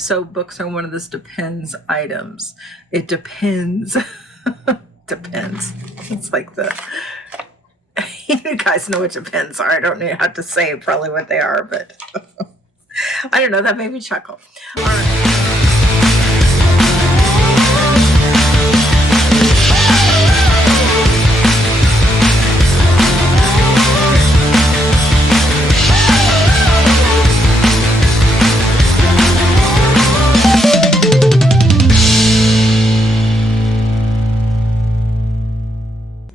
So books are one of those depends items. It depends. Depends. It's like the, you guys know what depends are. I don't know how to say probably what they are, but I don't know. That made me chuckle. All right.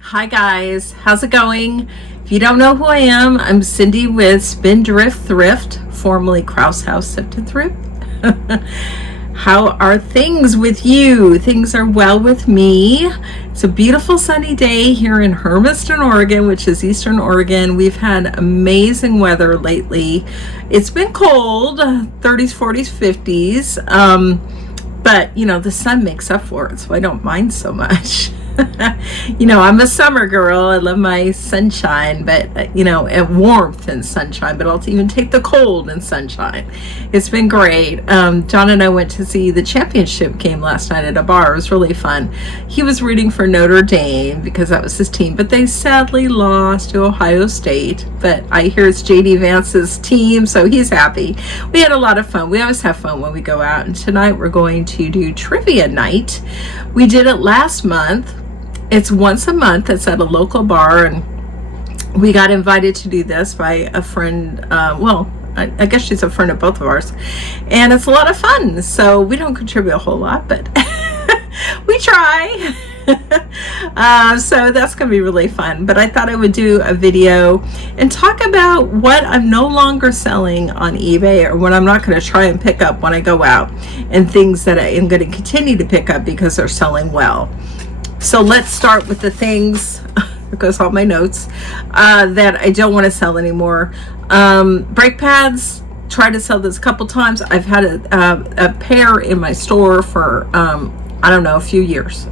Hi guys, how's it going? If you don't know who I am, I'm Cindy with Spindrift Thrift, formerly Kraus House Sift and Thrift. How are things with you? Things are well with me. It's a beautiful sunny day here in Hermiston, Oregon, which is Eastern Oregon. We've had amazing weather lately. It's been cold, 30s, 40s, 50s, but you know, the sun makes up for it, so I don't mind so much. You know, I'm a summer girl. I love my sunshine, but you know, and warmth and sunshine, but I'll even take the cold and sunshine. It's been great. John and I went to see the championship game last night at a bar. It was really fun. He was rooting for Notre Dame because that was his team, but they sadly lost to Ohio State. But I hear it's JD Vance's team, so he's happy. We had a lot of fun. We always have fun when we go out, and tonight we're going to do trivia night. We did it last month. It's once a month. It's at a local bar, and we got invited to do this by a friend. Well, I guess she's a friend of both of ours, and it's a lot of fun. So we don't contribute a whole lot, but we try. So that's going to be really fun. But I thought I would do a video and talk about what I'm no longer selling on eBay, or what I'm not going to try and pick up when I go out, and things that I am going to continue to pick up because they're selling well. So let's start with the things, there goes all my notes, that I don't want to sell anymore. Brake pads, tried to sell this a couple times. I've had a pair in my store for, I don't know, a few years.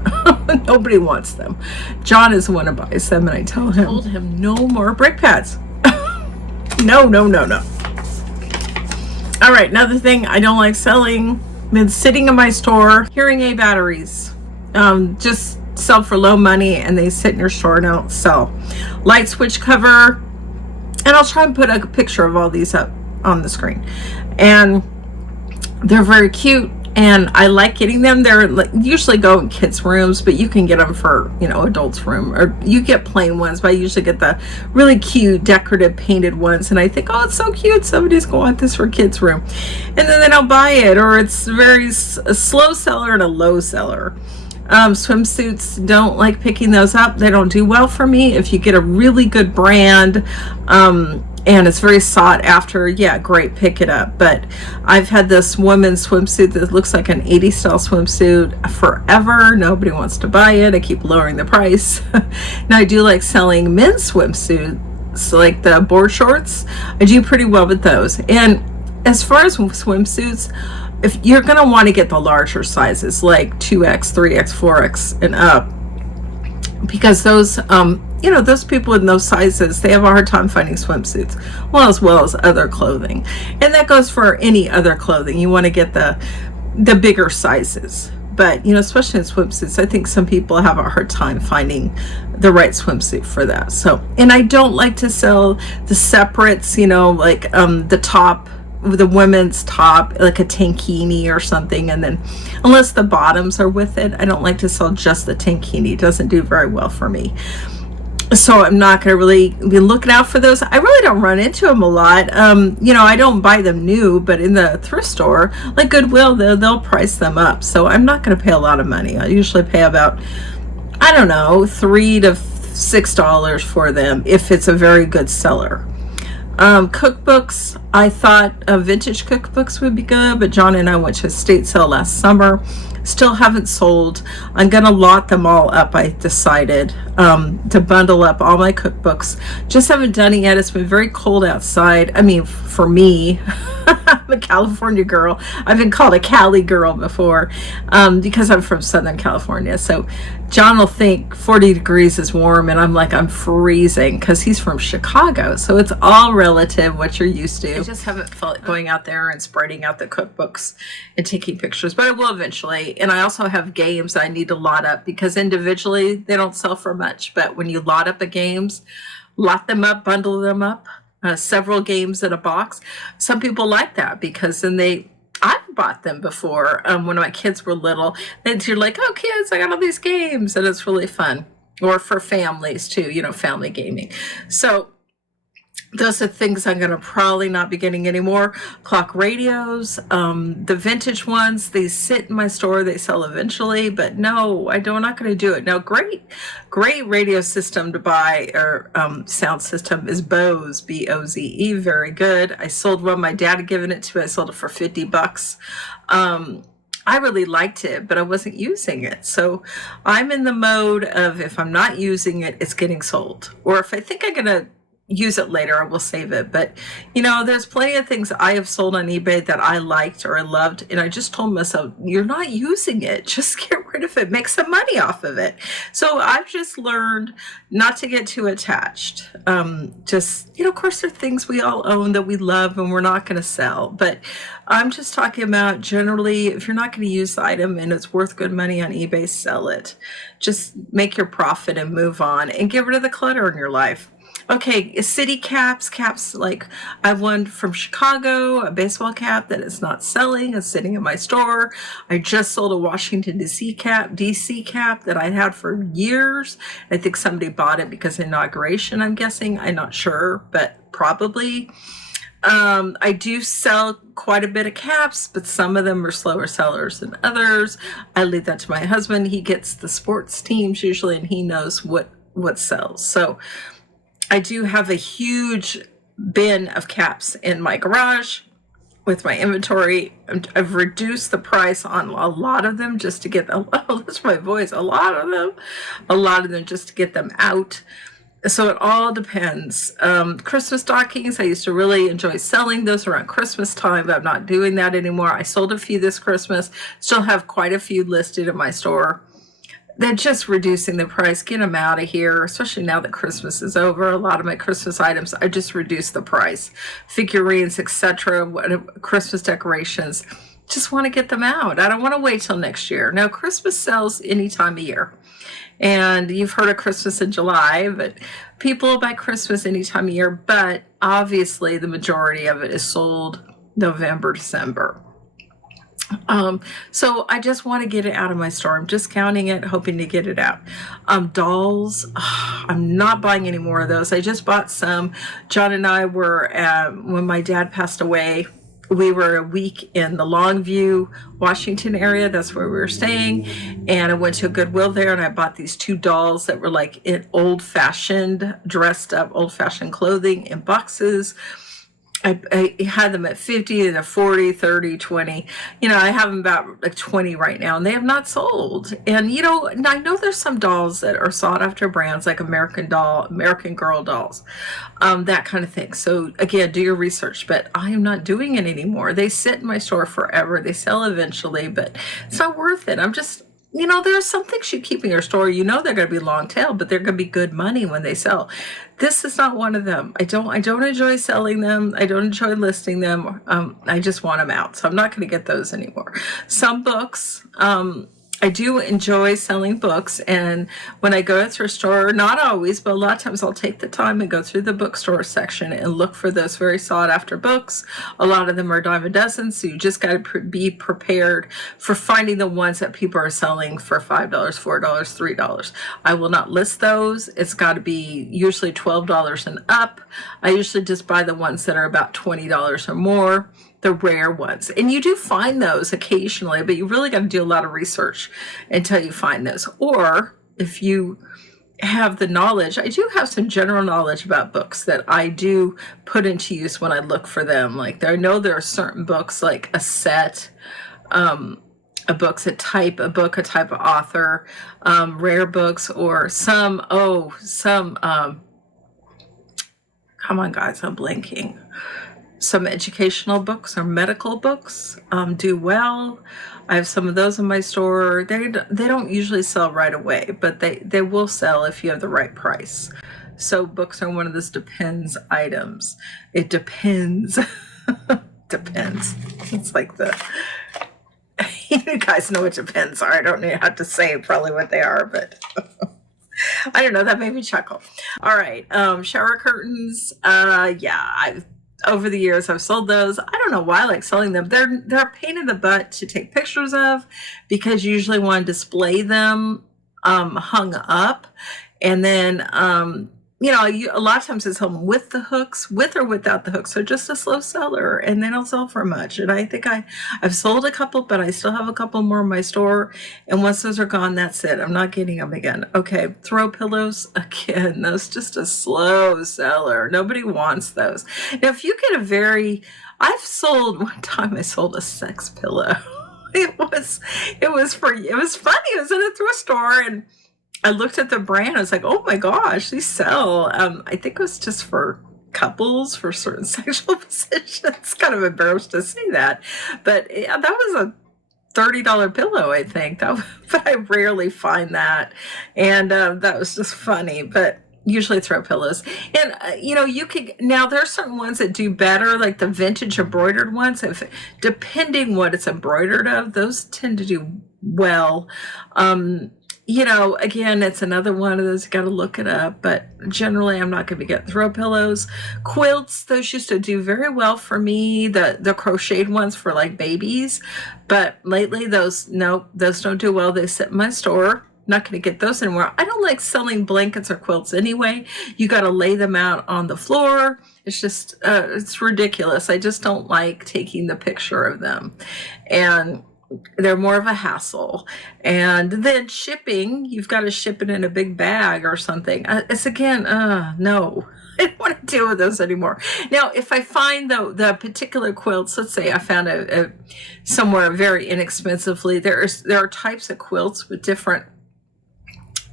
Nobody wants them. John is the one who buys them, and I told him no more brake pads. No. All right, another thing I don't like selling, been sitting in my store, hearing aid batteries. Just sell for low money, and they sit in your store and don't sell. Light switch cover, and I'll try and put a picture of all these up on the screen, and they're very cute, and I like getting them. They're usually go in kids' rooms, but you can get them for, you know, adults' room, or you get plain ones, but I usually get the really cute decorative painted ones, and I think, oh, it's so cute, somebody's gonna want this for kids' room, and then they don't buy it, or it's very a slow seller and a low seller. Swimsuits, don't like picking those up. They don't do well for me. If you get a really good brand, and it's very sought after, yeah, great, pick it up. But I've had this woman's swimsuit that looks like an 80s style swimsuit forever. Nobody wants to buy it. I keep lowering the price. Now I do like selling men's swimsuits, like the board shorts. I do pretty well with those. And as far as swimsuits, if you're going to want to get the larger sizes, like 2X, 3X, 4X and up, because those, you know, those people in those sizes, they have a hard time finding swimsuits, well as other clothing. And that goes for any other clothing. You want to get the bigger sizes. But, you know, especially in swimsuits, I think some people have a hard time finding the right swimsuit for that. So, and I don't like to sell the separates, you know, like the top, the women's top, like a tankini or something, and then unless the bottoms are with it, I don't like to sell just the tankini. It doesn't do very well for me, so I'm not going to really be looking out for those. I really don't run into them a lot. You know, I don't buy them new, but in the thrift store like Goodwill, they'll price them up, so I'm not going to pay a lot of money. I usually pay about, I don't know, $3 to $6 for them if it's a very good seller. Cookbooks, I thought vintage cookbooks would be good, but John and I went to a estate sale last summer. Still haven't sold. I'm gonna lot them all up. I decided to bundle up all my cookbooks. Just haven't done it yet. It's been very cold outside. I mean, for me. I'm a California girl. I've been called a Cali girl before because I'm from Southern California. So John will think 40 degrees is warm, and I'm like, I'm freezing because he's from Chicago. So it's all relative what you're used to. I just haven't felt going out there and spreading out the cookbooks and taking pictures, but I will eventually. And I also have games I need to lot up because individually they don't sell for much. But when you lot up the games, lot them up, bundle them up, several games in a box. Some people like that because then I've bought them before when my kids were little. And you're like, oh, kids, I got all these games, and it's really fun. Or for families too, family gaming. So those are things I'm going to probably not be getting anymore. Clock radios, the vintage ones, they sit in my store. They sell eventually, but no, I'm not going to do it. Now, great radio system to buy or sound system is Bose, B-O-Z-E. Very good. I sold one. My dad had given it to me. I sold it for $50. I really liked it, but I wasn't using it. So I'm in the mode of if I'm not using it, it's getting sold. Or if I think I'm going to use it later, I will save it. But there's plenty of things I have sold on eBay that I liked or I loved, and I just told myself, you're not using it, just get rid of it, make some money off of it. So I've just learned not to get too attached. Of course there are things we all own that we love and we're not going to sell, but I'm just talking about generally, if you're not going to use the item and it's worth good money on eBay, sell it. Just make your profit and move on and get rid of the clutter in your life. Okay, city caps like I have one from Chicago, a baseball cap that is not selling, is sitting in my store. I just sold a Washington DC cap that I had for years. I think somebody bought it because of inauguration, I'm guessing. I'm not sure, but probably. I do sell quite a bit of caps, but some of them are slower sellers than others. I leave that to my husband. He gets the sports teams usually, and he knows what sells. So I do have a huge bin of caps in my garage with my inventory. I've reduced the price on a lot of them just to get them. Oh, that's my voice. A lot of them just to get them out. So it all depends. Christmas stockings, I used to really enjoy selling those around Christmas time, but I'm not doing that anymore. I sold a few this Christmas. Still have quite a few listed in my store. They're just reducing the price. Get them out of here, especially now that Christmas is over. A lot of my Christmas items, I just reduced the price. Figurines, etc., Christmas decorations, just want to get them out. I don't want to wait till next year. Now, Christmas sells any time of year. And you've heard of Christmas in July, but people buy Christmas any time of year. But obviously, the majority of it is sold November, December. So I just want to get it out of my store. I'm discounting it, hoping to get it out. Dolls, I'm not buying any more of those. I just bought some. John and I were, when my dad passed away, we were a week in the Longview, Washington area. That's where we were staying. And I went to a Goodwill there and I bought these two dolls that were like in old-fashioned, dressed up, old-fashioned clothing in boxes. I had them at 50 and a 40, 30, 20. I have them about like 20 right now, and they have not sold. And, I know there's some dolls that are sought after brands like American Girl dolls, that kind of thing. So, again, do your research, but I am not doing it anymore. They sit in my store forever. They sell eventually, but it's not worth it. I'm just... there are some things you keep in your store. They're going to be long tail, but they're going to be good money when they sell. This is not one of them. I don't enjoy selling them. I don't enjoy listing them. I just want them out. So I'm not going to get those anymore. Some books, I do enjoy selling books, and when I go through a store, not always, but a lot of times I'll take the time and go through the bookstore section and look for those very sought after books. A lot of them are dime a dozen, so you just got to be prepared for finding the ones that people are selling for $5, $4, $3. I will not list those. It's got to be usually $12 and up. I usually just buy the ones that are about $20 or more. The rare ones. And you do find those occasionally, but you really got to do a lot of research until you find those. Or if you have the knowledge, I do have some general knowledge about books that I do put into use when I look for them. Like I know there are certain books, like a set, a book's a type of author, rare books, or come on guys, I'm blanking. Some educational books or medical books do well. I have some of those in my store. They don't usually sell right away, but they will sell if you have the right price. So books are one of those depends items. It depends. Depends. It's like you guys know what depends are. I don't know how to say probably what they are, but I don't know. That made me chuckle. All right. Shower curtains. Over the years I've sold those. I don't know why I like selling them. They're a pain in the butt to take pictures of because you usually want to display them hung up, and then a lot of times I sell them with the hooks, with or without the hooks. So just a slow seller, and they don't sell for much. And I think I've sold a couple, but I still have a couple more in my store. And once those are gone, that's it. I'm not getting them again. Okay, throw pillows again. Those just a slow seller. Nobody wants those. Now, if you get I've sold one time. I sold a sex pillow. It was funny. It was in a thrift store, and I looked at the brand. I was like, oh my gosh, these sell. I think it was just for couples for certain sexual positions. Kind of embarrassed to say that. But yeah, that was a $30 pillow, I think. But I rarely find that. And that was just funny. But usually throw pillows. And, you could, now there are certain ones that do better, like the vintage embroidered ones. Depending what it's embroidered of, those tend to do well. Again, it's another one of those, you got to look it up, but generally I'm not going to be getting throw pillows. Quilts, those used to do very well for me, the crocheted ones for like babies, but lately those don't do well. They sit in my store. Not going to get those anymore. I don't like selling blankets or quilts anyway. You got to lay them out on the floor. It's just, it's ridiculous. I just don't like taking the picture of them. And they're more of a hassle. And then shipping, you've got to ship it in a big bag or something. It's again, no. I don't want to deal with those anymore. Now, if I find the particular quilts, let's say I found somewhere very inexpensively, there are types of quilts with different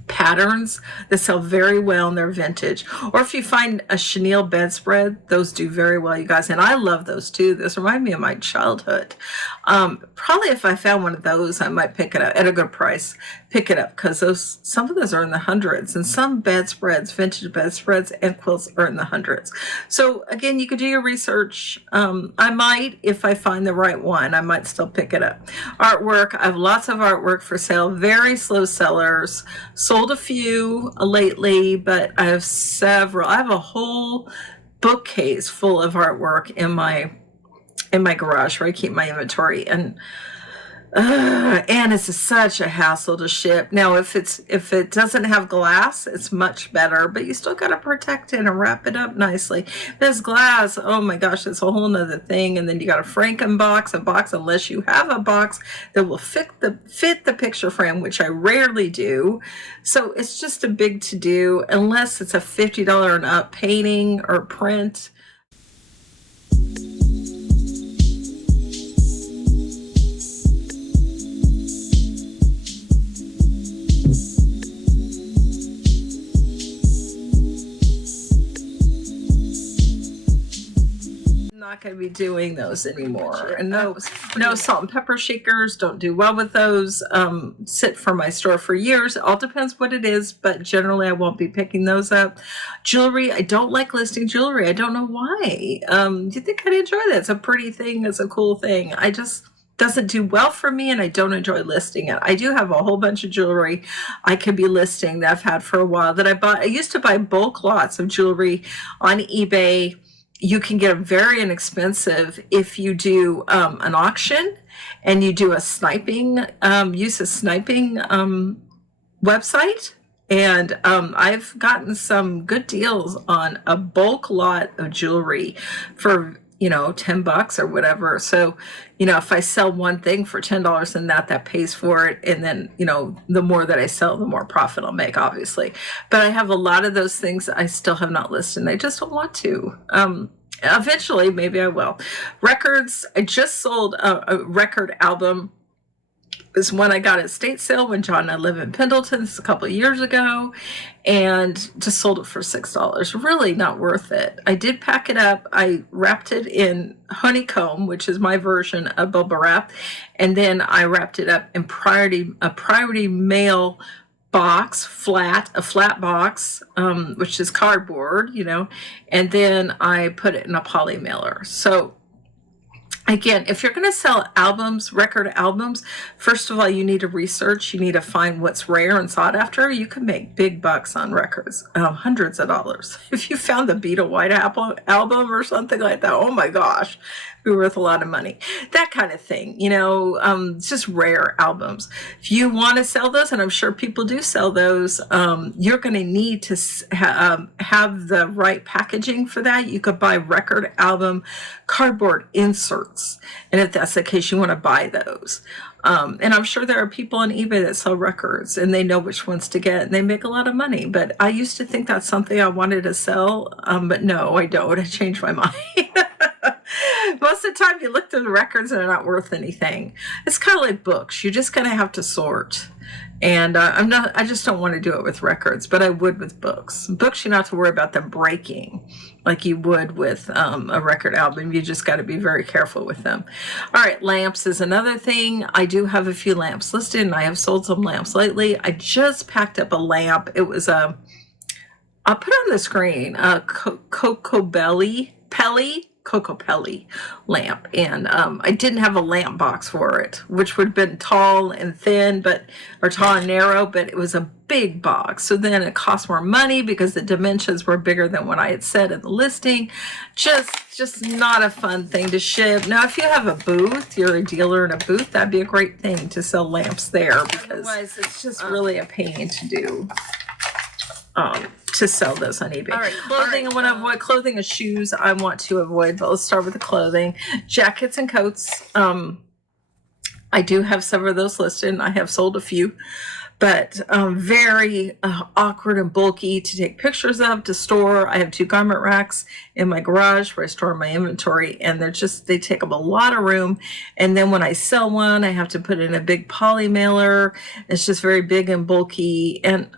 patterns that sell very well and they're vintage. Or if you find a chenille bedspread, those do very well, you guys. And I love those too. This reminds me of my childhood. Probably if I found one of those, I might pick it up at a good price. Pick it up because some of those are in the hundreds, and some bedspreads, vintage bedspreads and quilts are in the hundreds. So again, you could do your research. I might, if I find the right one, I might still pick it up. Artwork, I have lots of artwork for sale. Very slow sellers. Sold a few lately, but I have several. I have a whole bookcase full of artwork in my garage where I keep my inventory, and it's such a hassle to ship. Now, if it doesn't have glass, it's much better, but you still got to protect it and wrap it up nicely. If there's glass, oh my gosh, it's a whole nother thing. And then you got to Frankenbox a box, unless you have a box that will fit the picture frame, which I rarely do. So it's just a big to do, unless it's a $50 and up painting or print. Not going to be doing those anymore. And no salt and pepper shakers, don't do well with those. Sit for my store for years. It all depends what it is, but generally I won't be picking those up. Jewelry, I don't like listing jewelry. I don't know why. Do you think I'd enjoy that? It's a pretty thing. It's a cool thing. I just doesn't do well for me, and I don't enjoy listing it. I do have a whole bunch of jewelry I could be listing that I've had for a while that I bought. I used to buy bulk lots of jewelry on eBay. You can get them very inexpensive if you do an auction and you do a sniping, website. And I've gotten some good deals on a bulk lot of jewelry for, $10 or whatever. So, if I sell one thing for $10, then that pays for it. And then, the more that I sell, the more profit I'll make, obviously. But I have a lot of those things I still have not listed, and I just don't want to. Eventually, maybe I will. Records, I just sold a record album Is one I got at estate sale when John and I lived in Pendleton a couple of years ago, and just sold it for $6. Really not worth it. I did pack it up. I wrapped it in honeycomb, which is my version of bubble wrap, and then I wrapped it up in a priority mail box, a flat box, which is cardboard, and then I put it in a poly mailer. So again, if you're going to sell albums, record albums, first of all, you need to research. You need to find what's rare and sought after. You can make big bucks on records, hundreds of dollars. If you found the Beat a White Apple album or something like that, oh my gosh, it'd be worth a lot of money. That kind of thing, it's just rare albums. If you want to sell those, and I'm sure people do sell those, you're going to need to have the right packaging for that. You could buy record album cardboard inserts, and if that's the case, you want to buy those. And I'm sure there are people on eBay that sell records and they know which ones to get and they make a lot of money. But I used to think that's something I wanted to sell. But no, I don't. I changed my mind. Most of the time you look through the records and they're not worth anything. It's kind of like books. You're just going to have to sort. And I just don't want to do it with records, but I would with books. Books, you don't have to worry about them breaking like you would with a record album. You just got to be very careful with them. All right, lamps is another thing. I do have a few lamps listed, and I have sold some lamps lately. I just packed up a lamp. It was I'll put on the screen, a Cocopelli lamp, and I didn't have a lamp box for it, which would have been tall and thin, or tall and narrow, but it was a big box. So then it cost more money because the dimensions were bigger than what I had said in the listing. Just not a fun thing to ship. Now, if you have a booth, you're a dealer in a booth, that'd be a great thing to sell lamps there, because otherwise it's just really a pain to do. To sell those on eBay. All right, clothing, I want to avoid clothing and shoes. I want to avoid, but let's start with the clothing. Jackets and coats. I do have several of those listed, and I have sold a few, but very awkward and bulky to take pictures of, to store. I have 2 garment racks in my garage where I store my inventory, and they take up a lot of room. And then when I sell one, I have to put it in a big poly mailer. It's just very big and bulky, and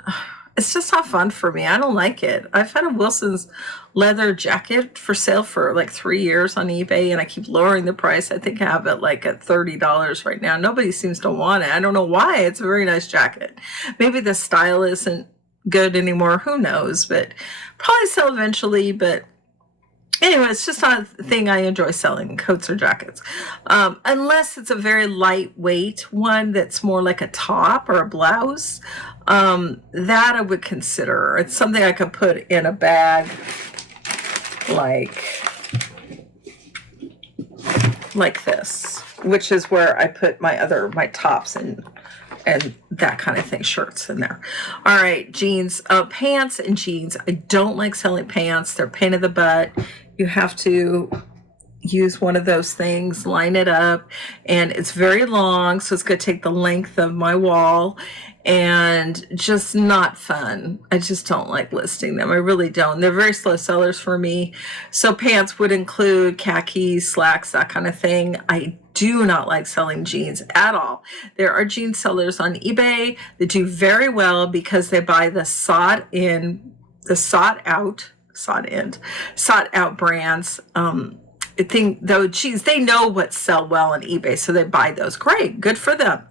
it's just not fun for me. I don't like it. I've had a Wilson's leather jacket for sale for like 3 years on eBay, and I keep lowering the price. I think I have it like at $30 right now. Nobody seems to want it. I don't know why. It's a very nice jacket. Maybe the style isn't good anymore. Who knows? But probably sell eventually. But anyway, it's just not a thing I enjoy selling, coats or jackets. Unless it's a very lightweight one that's more like a top or a blouse. That I would consider. It's something I could put in a bag like this, which is where I put my tops and that kind of thing, shirts in there. All right, jeans, pants and jeans. I don't like selling pants. They're a pain in the butt. You have to use one of those things, line it up, and it's very long, so it's going to take the length of my wall, and just not fun. I just don't like listing them. I really don't. They're very slow sellers for me. So pants would include khakis, slacks, that kind of thing. I do not like selling jeans at all. There are jean sellers on eBay that do very well because they buy the sought out brands. They know what sell well on eBay, so they buy those. Great, good for them.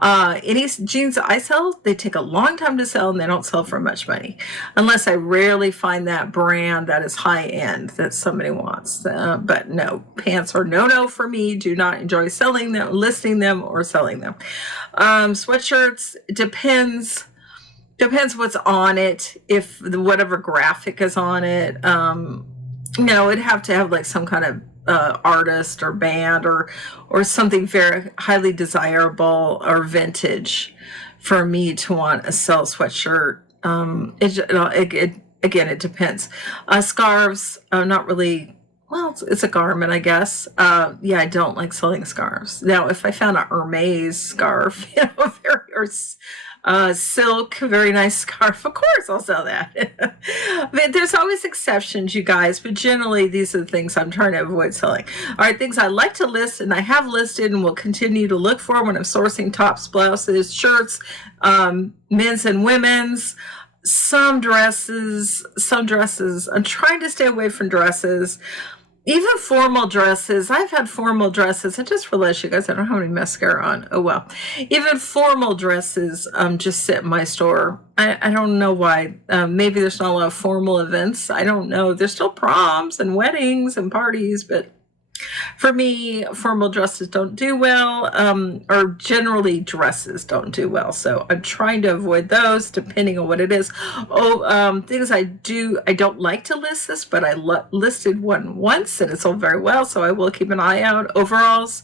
Any jeans I sell, they take a long time to sell, and they don't sell for much money, unless I rarely find that brand that is high end that somebody wants. But no, pants are no for me. Do not enjoy selling them, listing them, or selling them. Sweatshirts, depends what's on it. If whatever graphic is on it, it'd have to have like some kind of artist or band or something very highly desirable or vintage for me to want a sell sweatshirt. It depends. Scarves, not really. Well, it's a garment, I guess. I don't like selling scarves. Now, if I found a Hermes scarf, Silk, very nice scarf. Of course, I'll sell that. But there's always exceptions, you guys, but generally these are the things I'm trying to avoid selling. All right, things I like to list and I have listed and will continue to look for when I'm sourcing tops, blouses, shirts, men's and women's. Some dresses. I'm trying to stay away from dresses. Even formal dresses. I've had formal dresses. I just realized, you guys, I don't have any mascara on. Oh well. Even formal dresses just sit in my store. I don't know why. Maybe there's not a lot of formal events. I don't know. There's still proms and weddings and parties, but for me, formal dresses don't do well, or generally dresses don't do well. So I'm trying to avoid those depending on what it is. Things I don't like to list this, but I listed one once and it sold very well. So I will keep an eye out. Overalls.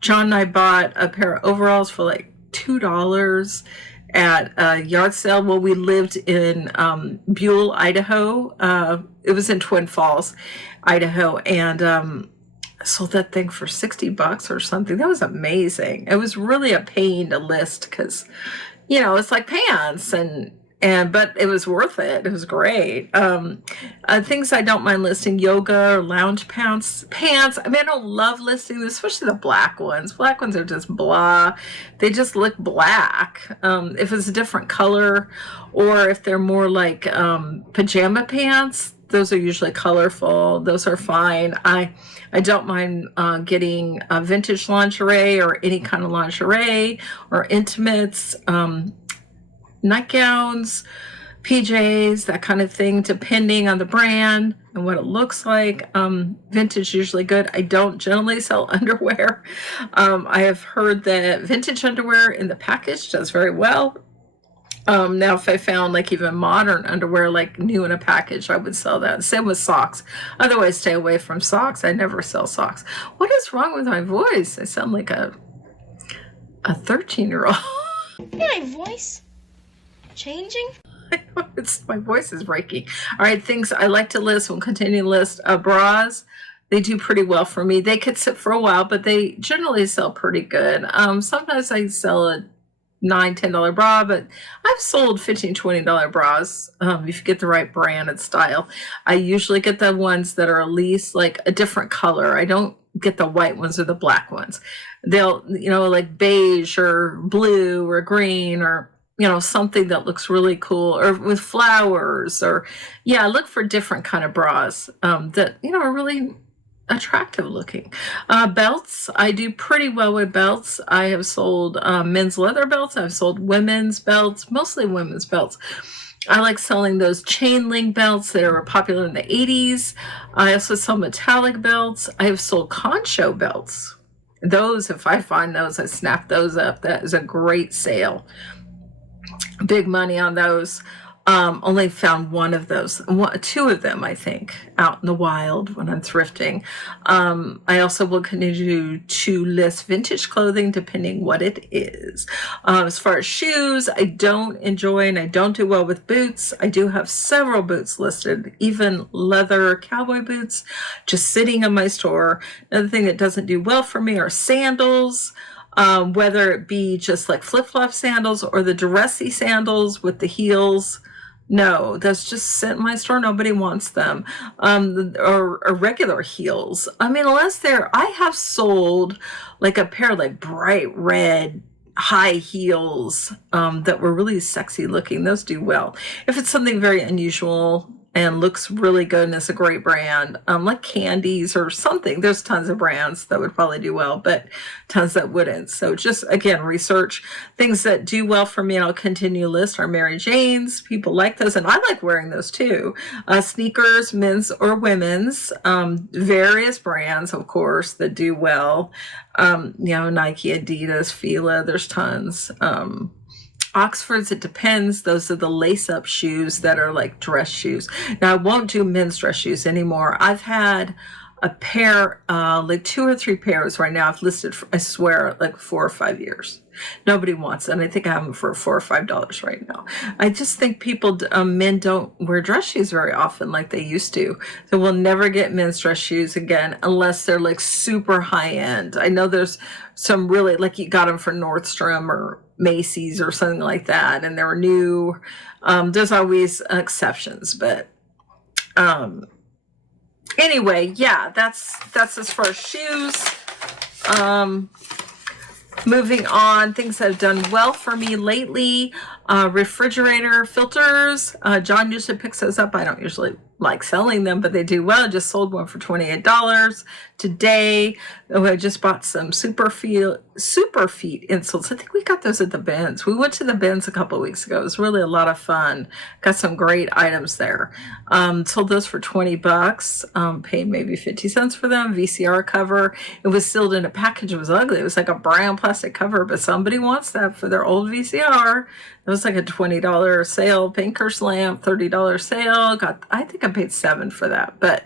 John and I bought a pair of overalls for like $2 at a yard sale. Well, we lived in Buell, Idaho. It was in Twin Falls, Idaho. And I sold that thing for $60 or something. That was amazing. It was really a pain to list because, it's like pants but it was worth it. It was great. Things I don't mind listing: yoga or lounge pants. I mean, I don't love listing them, especially the black ones. Black ones are just blah. They just look black. If it's a different color, or if they're more like pajama pants, those are usually colorful. Those are fine. I don't mind getting vintage lingerie or any kind of lingerie or intimates, nightgowns, PJs, that kind of thing, depending on the brand and what it looks like. Vintage usually good. I don't generally sell underwear. I have heard that vintage underwear in the package does very well. Now, if I found like even modern underwear, like new in a package, I would sell that. Same with socks. Otherwise, stay away from socks. I never sell socks. What is wrong with my voice? I sound like a 13-year-old. My voice changing? My voice is breaking. All right, things I like to list. We'll continue to list. Bras. They do pretty well for me. They could sit for a while, but they generally sell pretty good. Sometimes I sell a $9-10 bra, but I've sold $15-20 bras if you get the right brand and style. I usually get the ones that are at least like a different color. I don't get the white ones or the black ones. They'll, like beige or blue or green or something that looks really cool, or with flowers, or look for different kind of bras that are really attractive looking. Belts, I do pretty well with belts. I have sold men's leather belts. I've sold women's belts, mostly women's belts. I like selling those chain link belts that were popular in the 80s. I also sell metallic belts. I have sold concho belts. Those, if I find those, I snap those up. That is a great sale. Big money on those. Only found one of those, two of them, I think, out in the wild when I'm thrifting. I also will continue to list vintage clothing depending what it is. As far as shoes, I don't enjoy and I don't do well with boots. I do have several boots listed, even leather cowboy boots, just sitting in my store. Another thing that doesn't do well for me are sandals. Whether it be just like flip-flop sandals or the dressy sandals with the heels. No, that's just sit in my store. Nobody wants them. Or regular heels. I mean, I have sold like a pair of like bright red high heels that were really sexy looking. Those do well. If it's something very unusual and looks really good and it's a great brand, like Candies or something. There's tons of brands that would probably do well, but tons that wouldn't. So just, again, research things that do well for me, and I'll continue to list are Mary Janes. People like those, and I like wearing those too. Sneakers, men's or women's, various brands, of course, that do well. Nike, Adidas, Fila, there's tons. Oxfords, it depends. Those are the lace-up shoes that are like dress shoes. Now, I won't do men's dress shoes anymore. I've had a pair, like 2 or 3 pairs right now. I've listed for, I swear, like 4 or 5 years. Nobody wants it. And I think I have them for $4 or $5 right now. I just think people, men don't wear dress shoes very often like they used to. So we'll never get men's dress shoes again unless they're like super high end. I know there's some really, like you got them for Nordstrom or Macy's or something like that, and they're new. There's always exceptions, but anyway, yeah, that's as far as shoes. Moving on, things that have done well for me lately, refrigerator filters. John usually picks those up. I don't usually like selling them, but they do well. I just sold one for $28 today. Oh, I just bought some super feet insoles. I think we got those at the bins. We went to the bins a couple of weeks ago. It was really a lot of fun. Got some great items there. Sold those for $20. Paid maybe 50 cents for them. VCR cover. It was sealed in a package. It was ugly. It was like a brown plastic cover, but somebody wants that for their old VCR. It was like a $20 sale. Painter's lamp, $30 sale. I think I paid $7 for that, but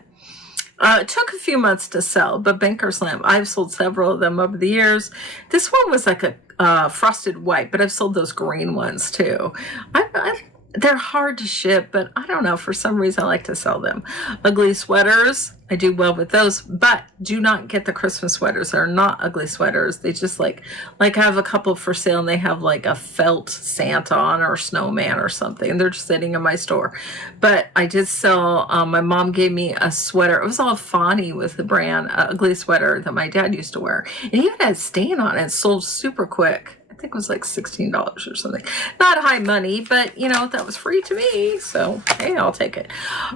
it took a few months to sell. But Banker's lamp, I've sold several of them over the years. This one was like a frosted white, but I've sold those green ones too. They're hard to ship, but I don't know. For some reason, I like to sell them. Ugly sweaters, I do well with those, but do not get the Christmas sweaters. They're not ugly sweaters. They just like I have a couple for sale, and they have like a felt Santa on or snowman or something, and they're just sitting in my store. But I did sell, my mom gave me a sweater. It was all Fawny with the brand, ugly sweater that my dad used to wear. And he even had a stain on it. It sold super quick. I think it was like $16 or something. Not high money, but you know, that was free to me. So, hey, I'll take it.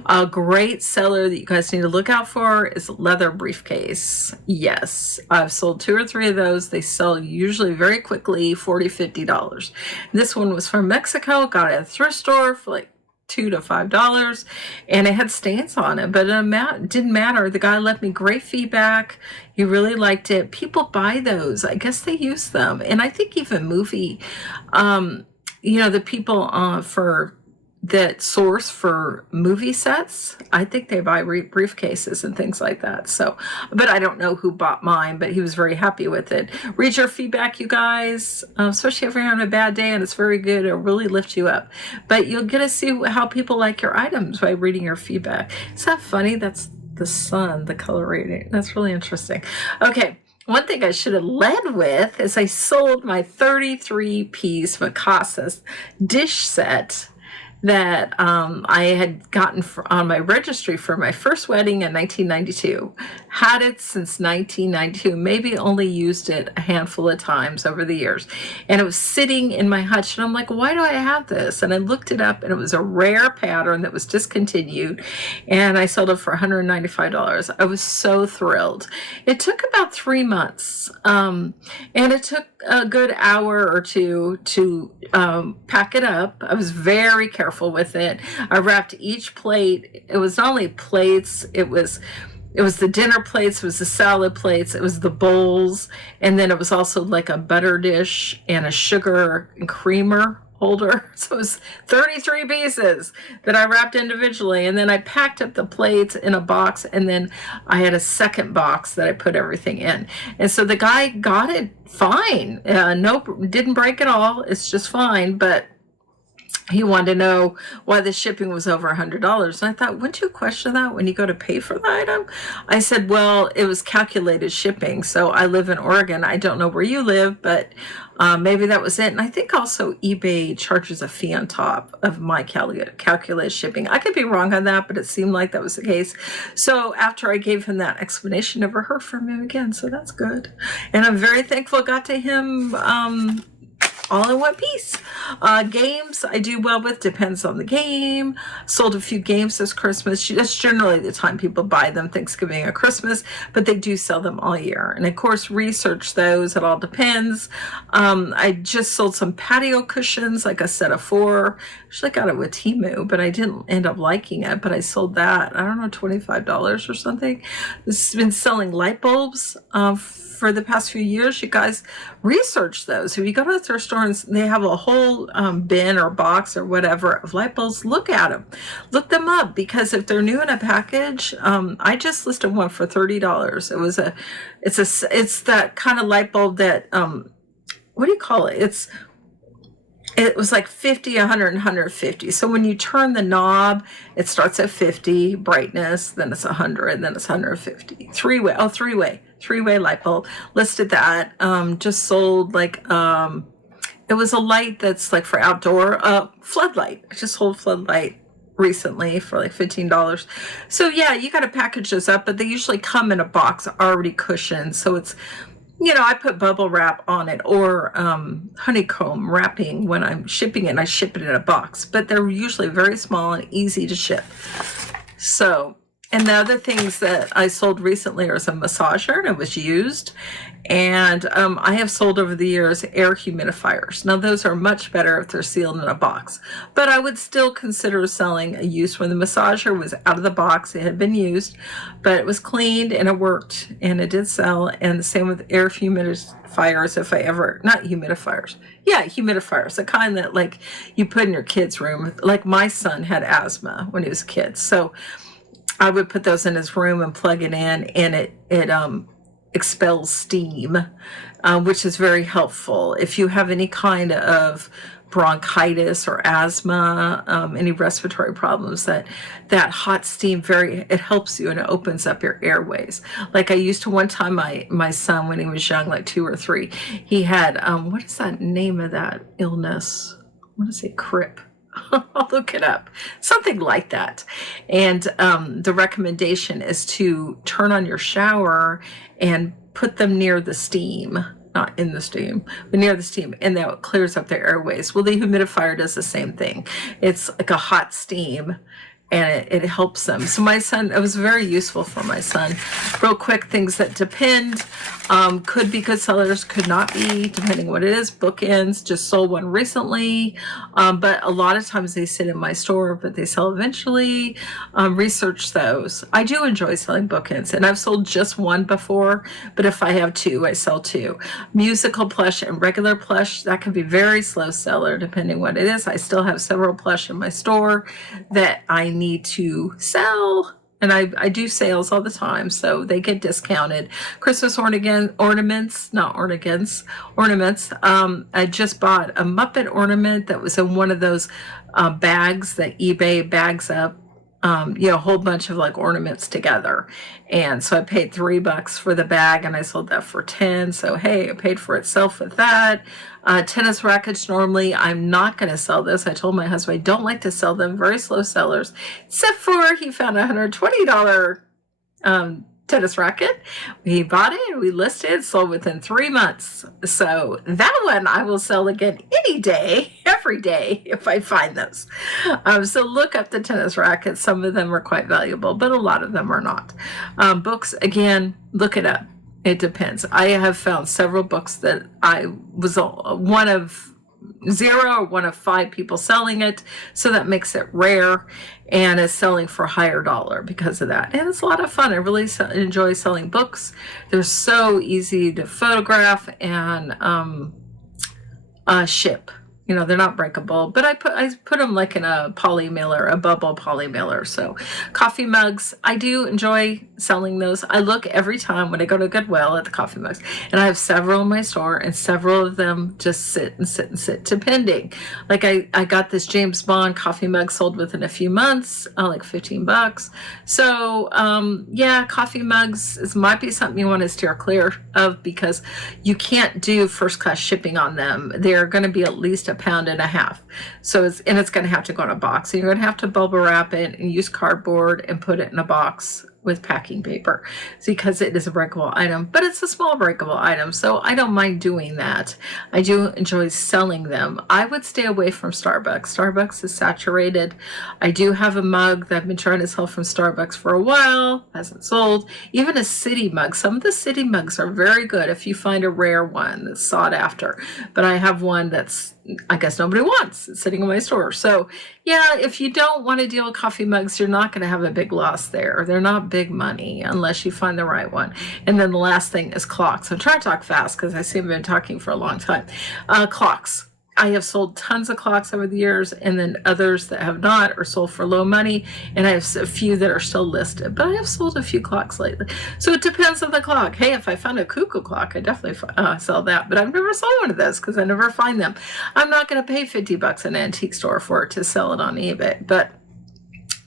A great seller that you guys need to look out for is leather briefcase. Yes, I've sold 2 or 3 of those. They sell usually very quickly, $40, $50. This one was from Mexico. Got it at a thrift store for like $2 to $5, and it had stains on it, but it didn't matter. The guy left me great feedback. He really liked it. People buy those. I guess they use them, and I think even movie, the people for that source for movie sets, I think they buy briefcases and things like that. So, but I don't know who bought mine, but he was very happy with it. Read your feedback, you guys, especially if you're having a bad day, and it's very good. It'll really lift you up. But you'll get to see how people like your items by reading your feedback. Is that funny? That's the sun, the color rating. That's really interesting. Okay. One thing I should have led with is I sold my 33-piece Vacasa's dish set that I had gotten on my registry for my first wedding in 1992. Had it since 1992, maybe only used it a handful of times over the years. And it was sitting in my hutch, and I'm like, why do I have this? And I looked it up, and it was a rare pattern that was discontinued, and I sold it for $195. I was so thrilled. It took about 3 months, and it took a good hour or two to pack it up. I was very careful with it. I wrapped each plate. It was not only plates, it was the dinner plates, it was the salad plates, it was the bowls, and then it was also like a butter dish and a sugar and creamer holder. So it was 33 pieces that I wrapped individually, and then I packed up the plates in a box, and then I had a second box that I put everything in. And so the guy got it fine. Nope, didn't break at all. It's just fine, but he wanted to know why the shipping was over $100. And I thought, wouldn't you question that when you go to pay for the item? I said, well, it was calculated shipping. So I live in Oregon. I don't know where you live, but maybe that was it. And I think also eBay charges a fee on top of my calculated shipping. I could be wrong on that, but it seemed like that was the case. So after I gave him that explanation, never heard from him again. So that's good. And I'm very thankful I got to him all in one piece. Games I do well with, depends on the game. Sold a few games this Christmas. That's generally the time people buy them, Thanksgiving or Christmas, but they do sell them all year. And of course, research those. It all depends. I just sold some patio cushions, like a set of 4. Actually got it with Temu, but I didn't end up liking it, but I sold that, I don't know, $25 or something. This has been selling light bulbs for the past few years. You guys research those. If you go to the thrift store store and they have a whole bin or box or whatever of light bulbs, look at them. Look them up, because if they're new in a package, I just listed one for $30. It's that kind of light bulb that, what do you call it? It was like 50, 100, and 150. So when you turn the knob, it starts at 50 brightness, then it's 100, then it's 150. Three-way light bulb. Listed that. Just sold like, it was a light that's like for outdoor, floodlight. I just sold floodlight recently for like $15. So yeah, you got to package those up, but they usually come in a box already cushioned. So it's, I put bubble wrap on it or honeycomb wrapping when I'm shipping it, and I ship it in a box. But they're usually very small and easy to ship. So, and the other things that I sold recently is a massager, and it was used. And I have sold over the years air humidifiers. Now, those are much better if they're sealed in a box. But I would still consider selling a use when the massager was out of the box. It had been used, but it was cleaned and it worked, and it did sell. And the same with air humidifiers, not humidifiers. Yeah, humidifiers, the kind that like you put in your kid's room. Like my son had asthma when he was a kid. So I would put those in his room and plug it in, and it expels steam, which is very helpful. If you have any kind of bronchitis or asthma, any respiratory problems, that hot steam it helps you, and it opens up your airways. Like I used to one time, my son, when he was young, like 2 or 3, he had, what is that name of that illness? I want to say CRIP. I'll look it up. Something like that. And the recommendation is to turn on your shower and put them near the steam, not in the steam, but near the steam, and that clears up their airways. Well, the humidifier does the same thing. It's like a hot steam, and it helps them. So my son, it was very useful for my son. Real quick, things that depend. Could be good sellers, could not be, depending what it is. Bookends, just sold one recently. But a lot of times they sit in my store, but they sell eventually. Research those. I do enjoy selling bookends, and I've sold just one before, but if I have 2, I sell 2. Musical plush and regular plush, that can be very slow seller depending what it is. I still have several plush in my store that I need to sell. And I do sales all the time, so they get discounted. Christmas ornaments. I just bought a Muppet ornament that was in one of those bags that eBay bags up, a whole bunch of like ornaments together. And so I paid $3 for the bag, and I sold that for 10. So hey, it paid for itself with that. Tennis rackets, normally I'm not going to sell this. I told my husband I don't like to sell them, very slow sellers, except for he found a $120 tennis racket. We bought it, and we listed it, sold within 3 months. So that one I will sell again any day, every day, if I find those. So look up the tennis rackets. Some of them are quite valuable, but a lot of them are not. Books, again, look it up. It depends. I have found several books that I was one of 0 or one of 5 people selling it, so that makes it rare, and it's selling for a higher dollar because of that. And it's a lot of fun. I really enjoy selling books. They're so easy to photograph and ship. They're not breakable, but I put them like in a poly mailer, a bubble poly mailer. So coffee mugs, I do enjoy selling those. I look every time when I go to Goodwill at the coffee mugs, and I have several in my store, and several of them just sit depending. Like I got this James Bond coffee mug sold within a few months, like $15. So yeah, coffee mugs might be something you want to steer clear of, because you can't do first class shipping on them. They're going to be at least a pound and a half. So it's going to have to go in a box. So you're going to have to bubble wrap it and use cardboard and put it in a box with packing paper, because it is a breakable item, but it's a small breakable item, so I don't mind doing that. I do enjoy selling them. I would stay away from Starbucks. Starbucks is saturated. I do have a mug that I've been trying to sell from Starbucks for a while, hasn't sold. Even a city mug. Some of the city mugs are very good if you find a rare one that's sought after, but I have one that's, I guess, nobody wants. It's sitting in my store. So yeah, if you don't want to deal with coffee mugs, you're not going to have a big loss there. They're not big money unless you find the right one. And then the last thing is clocks. I'm trying to talk fast because I seem to have been talking for a long time. Clocks. I have sold tons of clocks over the years, and then others that have not or sold for low money, and I have a few that are still listed, but I have sold a few clocks lately. So it depends on the clock. Hey, if I found a cuckoo clock, I definitely sell that, but I've never sold one of those because I never find them. I'm not going to pay $50 in an antique store for it to sell it on eBay, but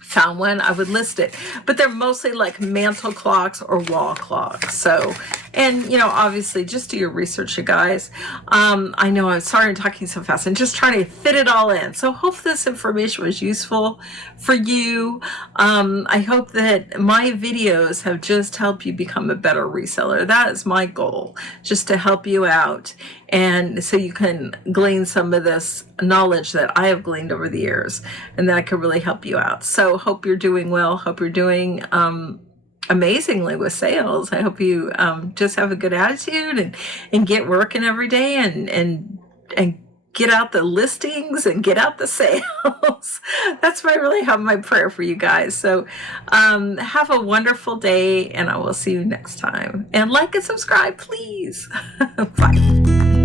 found one, I would list it. But they're mostly like mantle clocks or wall clocks. So, and you know, obviously just do your research, you guys. I know I'm sorry I'm talking so fast. I'm just trying to fit it all in. So hope this information was useful for you. I hope that my videos have just helped you become a better reseller. That is my goal, just to help you out. And so you can glean some of this knowledge that I have gleaned over the years, and that can really help you out. So hope you're doing well. Hope you're doing amazingly with sales. I hope you just have a good attitude and get working every day and get out the listings and get out the sales. That's my prayer for you guys. So have a wonderful day, and I will see you next time. And like and subscribe, please. Bye.